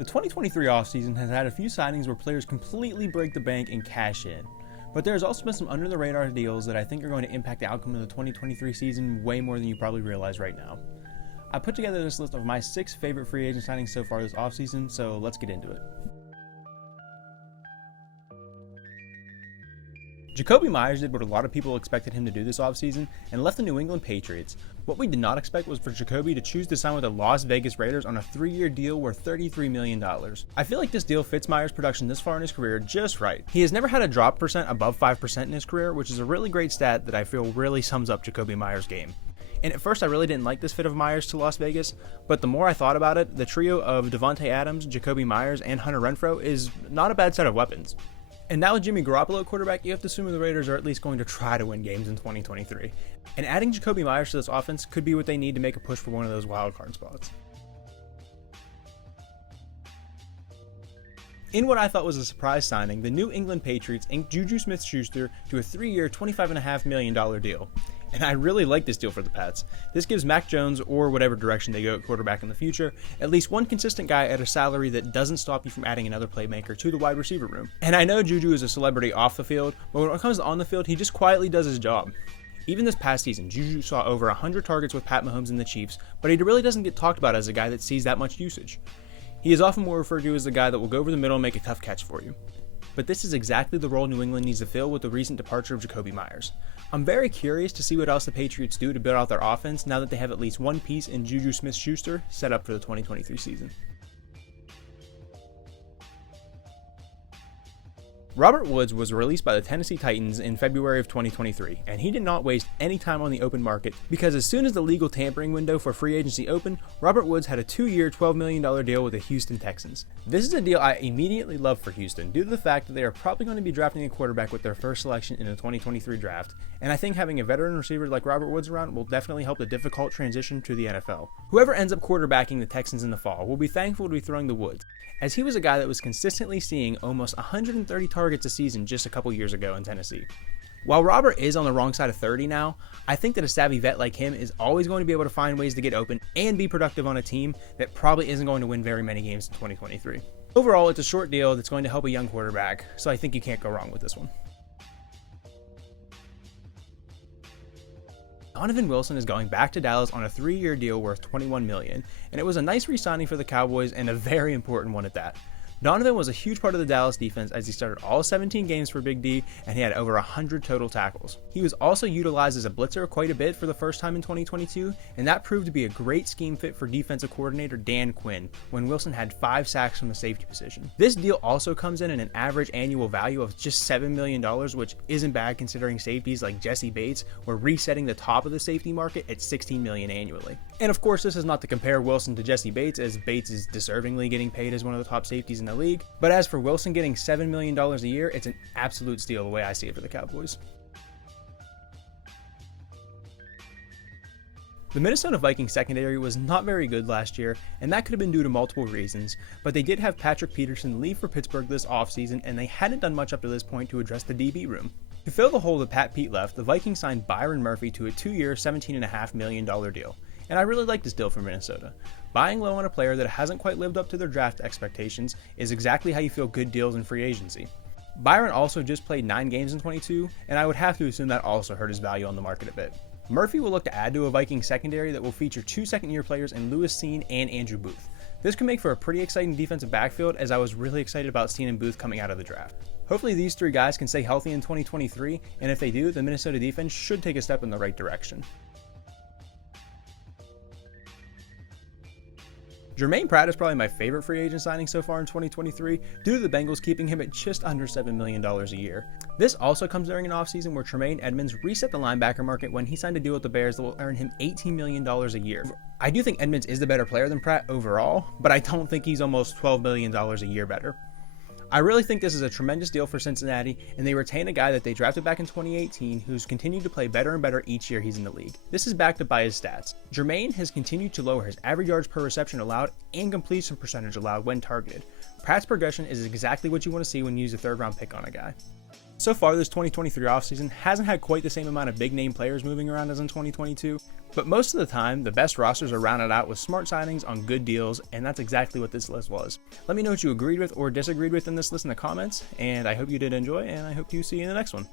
The 2023 offseason has had a few signings where players completely break the bank and cash in. But there's also been some under-the-radar deals that I think are going to impact the outcome of the 2023 season way more than you probably realize right now. I put together this list of my 6 favorite free agent signings so far this offseason, so let's get into it. Jacoby Myers did what a lot of people expected him to do this offseason and left the New England Patriots. What we did not expect was for Jacoby to choose to sign with the Las Vegas Raiders on a 3-year deal worth $33 million. I feel like this deal fits Myers' production this far in his career just right. He has never had a drop percent above 5% in his career, which is a really great stat that I feel really sums up Jacoby Myers' game. And at first I really didn't like this fit of Myers to Las Vegas, but the more I thought about it, the trio of Devontae Adams, Jacoby Myers, and Hunter Renfrow is not a bad set of weapons. And now with Jimmy Garoppolo at quarterback, you have to assume the Raiders are at least going to try to win games in 2023. And adding Jacoby Myers to this offense could be what they need to make a push for one of those wildcard spots. In what I thought was a surprise signing, the New England Patriots inked Juju SmithSchuster to a 3-year, $25.5 million deal. And I really like this deal for the Pats. This gives Mac Jones, or whatever direction they go at quarterback in the future, at least one consistent guy at a salary that doesn't stop you from adding another playmaker to the wide receiver room. And I know Juju is a celebrity off the field, but when it comes to on the field, he just quietly does his job. Even this past season, Juju saw over 100 targets with Pat Mahomes and the Chiefs, but he really doesn't get talked about as a guy that sees that much usage. He is often more referred to as the guy that will go over the middle and make a tough catch for you. But this is exactly the role New England needs to fill with the recent departure of Jacoby Myers. I'm very curious to see what else the Patriots do to build out their offense now that they have at least one piece in Juju SmithSchuster set up for the 2023 season. Robert Woods was released by the Tennessee Titans in February of 2023, and he did not waste any time on the open market because as soon as the legal tampering window for free agency opened, Robert Woods had a 2-year, $12 million deal with the Houston Texans. This is a deal I immediately love for Houston due to the fact that they are probably going to be drafting a quarterback with their first selection in the 2023 draft, and I think having a veteran receiver like Robert Woods around will definitely help the difficult transition to the NFL. Whoever ends up quarterbacking the Texans in the fall will be thankful to be throwing the Woods, as he was a guy that was consistently seeing almost 130 targets a season just a couple years ago in Tennessee. While Robert is on the wrong side of 30 now, I think that a savvy vet like him is always going to be able to find ways to get open and be productive on a team that probably isn't going to win very many games in 2023. Overall, it's a short deal that's going to help a young quarterback, so I think you can't go wrong with this one. Donovan Wilson is going back to Dallas on a 3-year deal worth $21 million, and it was a nice re-signing for the Cowboys and a very important one at that. Donovan was a huge part of the Dallas defense as he started all 17 games for Big D and he had over 100 total tackles. He was also utilized as a blitzer quite a bit for the first time in 2022, and that proved to be a great scheme fit for defensive coordinator Dan Quinn when Wilson had 5 sacks from the safety position. This deal also comes in at an average annual value of just $7 million, which isn't bad considering safeties like Jesse Bates were resetting the top of the safety market at $16 million annually. And of course, this is not to compare Wilson to Jesse Bates, as Bates is deservingly getting paid as one of the top safeties in the league, but as for Wilson getting $7 million a year, it's an absolute steal the way I see it for the Cowboys. The Minnesota Vikings secondary was not very good last year, and that could have been due to multiple reasons, but they did have Patrick Peterson leave for Pittsburgh this offseason, and they hadn't done much up to this point to address the DB room. To fill the hole that Pat Pete left, the Vikings signed Byron Murphy to a 2-year, $17.5 million deal. And I really like this deal for Minnesota. Buying low on a player that hasn't quite lived up to their draft expectations is exactly how you feel good deals in free agency. Byron also just played 9 games in 22, and I would have to assume that also hurt his value on the market a bit. Murphy will look to add to a Vikings secondary that will feature 2 second-year players in Lewis Cine and Andrew Booth. This could make for a pretty exciting defensive backfield, as I was really excited about Cine and Booth coming out of the draft. Hopefully these 3 guys can stay healthy in 2023, and if they do, the Minnesota defense should take a step in the right direction. Jermaine Pratt is probably my favorite free agent signing so far in 2023 due to the Bengals keeping him at just under $7 million a year. This also comes during an offseason where Tremaine Edmonds reset the linebacker market when he signed a deal with the Bears that will earn him $18 million a year. I do think Edmonds is the better player than Pratt overall, but I don't think he's almost $12 million a year better. I really think this is a tremendous deal for Cincinnati, and they retain a guy that they drafted back in 2018 who's continued to play better and better each year he's in the league. This is backed up by his stats. Jermaine has continued to lower his average yards per reception allowed and completion percentage allowed when targeted. Pratt's progression is exactly what you want to see when you use a 3rd round pick on a guy. So far, this 2023 offseason hasn't had quite the same amount of big name players moving around as in 2022, but most of the time, the best rosters are rounded out with smart signings on good deals, and that's exactly what this list was. Let me know what you agreed with or disagreed with in this list in the comments, and I hope you did enjoy, and I hope you see you in the next one.